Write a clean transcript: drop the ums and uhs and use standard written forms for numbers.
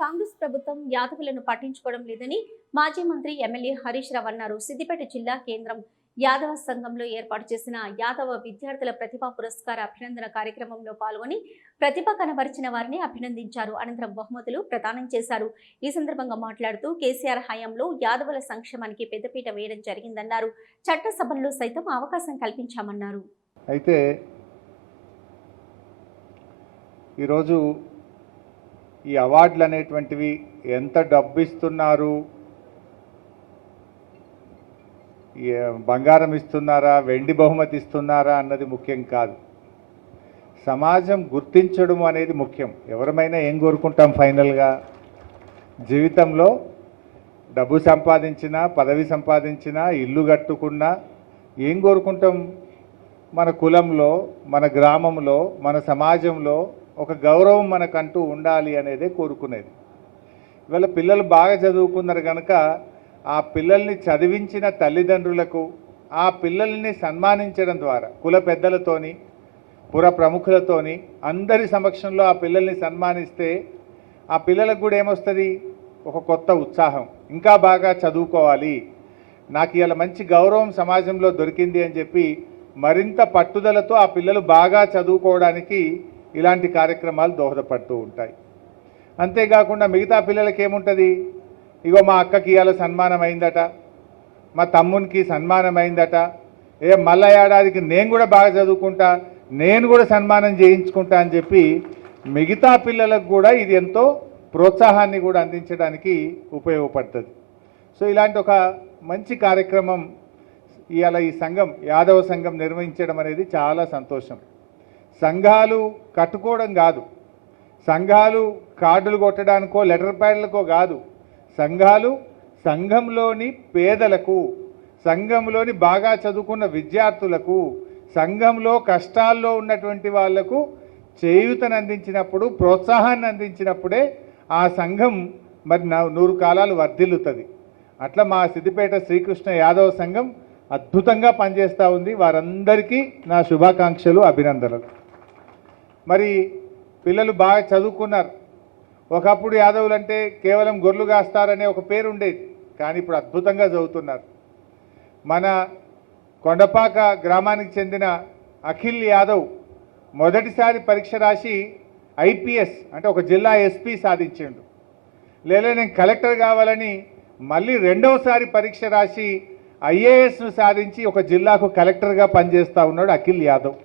కాంగ్రెస్ ప్రభుత్వం యాదవులను పట్టించుకోవడం లేదని మాజీ మంత్రి ఎమ్మెల్యే హరీష్ రావు అన్నారు. సిద్దిపేట జిల్లా కేంద్రం యాదవ సంఘంలో ఏర్పాటు చేసిన యాదవ విద్యార్థుల ప్రతిభా పురస్కార అభినందన కార్యక్రమంలో పాల్గొని ప్రతిభ కనబరిచిన వారిని అభినందించారు. అనంతరం బహుమతులు ప్రదానం చేశారు. ఈ సందర్భంగా మాట్లాడుతూ కేసీఆర్ హయాంలో యాదవుల సంక్షేమానికి పెద్దపీట వేయడం జరిగిందన్నారు. చట్టసభల్లో సైతం అవకాశం కల్పించామన్నారు. అయితే ఈరోజు ఈ అవార్డులు అనేటువంటివి ఎంత డబ్బు ఇస్తున్నారు, బంగారం ఇస్తున్నారా, వెండి బహుమతి ఇస్తున్నారా అన్నది ముఖ్యం కాదు. సమాజం గుర్తించడం అనేది ముఖ్యం. ఎవరమైనా ఏం కోరుకుంటాం? ఫైనల్గా జీవితంలో డబ్బు సంపాదించినా, పదవి సంపాదించినా, ఇల్లు కట్టుకున్నా ఏం కోరుకుంటాం? మన కులంలో, మన గ్రామంలో, మన సమాజంలో ఒక గౌరవం మనకంటూ ఉండాలి అనేదే కోరుకునేది. ఇవాళ పిల్లలు బాగా చదువుకున్నారు కనుక ఆ పిల్లల్ని చదివించిన తల్లిదండ్రులకు ఆ పిల్లల్ని సన్మానించడం ద్వారా కుల పెద్దలతోని, పుర ప్రముఖులతోని అందరి సమక్షంలో ఆ పిల్లల్ని సన్మానిస్తే ఆ పిల్లలకు కూడా ఏమొస్తుంది? ఒక కొత్త ఉత్సాహం, ఇంకా బాగా చదువుకోవాలి, నాకు ఇలా మంచి గౌరవం సమాజంలో దొరికింది అని చెప్పి మరింత పట్టుదలతో ఆ పిల్లలు బాగా చదువుకోవడానికి ఇలాంటి కార్యక్రమాలు దోహదపడుతూ ఉంటాయి. అంతేకాకుండా మిగతా పిల్లలకి ఏముంటుంది? ఇగో మా అక్కకి ఇవాళ సన్మానం అయిందట, మా తమ్మునికి సన్మానం అయిందట, మళ్ళా ఏడాదికి నేను కూడా బాగా చదువుకుంటా, నేను కూడా సన్మానం చేయించుకుంటా అని చెప్పి మిగతా పిల్లలకు కూడా ఇది ఎంతో ప్రోత్సాహాన్ని కూడా అందించడానికి ఉపయోగపడుతుంది. సో ఇలాంటి ఒక మంచి కార్యక్రమం ఇవాళ ఈ సంఘం, యాదవ సంఘం నిర్వహించడం అనేది చాలా సంతోషం. సంఘాలు కట్టుకోవడం కాదు, సంఘాలు కార్డులు కొట్టడానికో లెటర్ ప్యాడ్లకో కాదు, సంఘాలు సంఘంలోని పేదలకు, సంఘంలోని బాగా చదువుకున్న విద్యార్థులకు, సంఘంలో కష్టాల్లో ఉన్నటువంటి వాళ్లకు చేయూతను అందించినప్పుడు, ప్రోత్సాహాన్ని అందించినప్పుడే ఆ సంఘం మరి 100 కాలాలు వర్ధిల్లుతుంది. అట్లా మా సిద్దిపేట శ్రీకృష్ణ యాదవ సంఘం అద్భుతంగా పనిచేస్తూ ఉంది. వారందరికీ నా శుభాకాంక్షలు, అభినందనలు. మరి పిల్లలు బాగా చదువుకున్నారు. ఒకప్పుడు యాదవులు అంటే కేవలం గొర్రెలు కాస్తారనే ఒక పేరు ఉండేది, కానీ ఇప్పుడు అద్భుతంగా చదువుతున్నారు. మన కొండపాక గ్రామానికి చెందిన అఖిల్ యాదవ్ మొదటిసారి పరీక్ష రాసి ఐపీఎస్ అంటే ఒక జిల్లా ఎస్పీ సాధించిండు. లేదా నేను కలెక్టర్ కావాలని మళ్ళీ రెండవసారి పరీక్ష రాసి ఐఏఎస్ను సాధించి ఒక జిల్లాకు కలెక్టర్గా పనిచేస్తూ ఉన్నాడు అఖిల్ యాదవ్.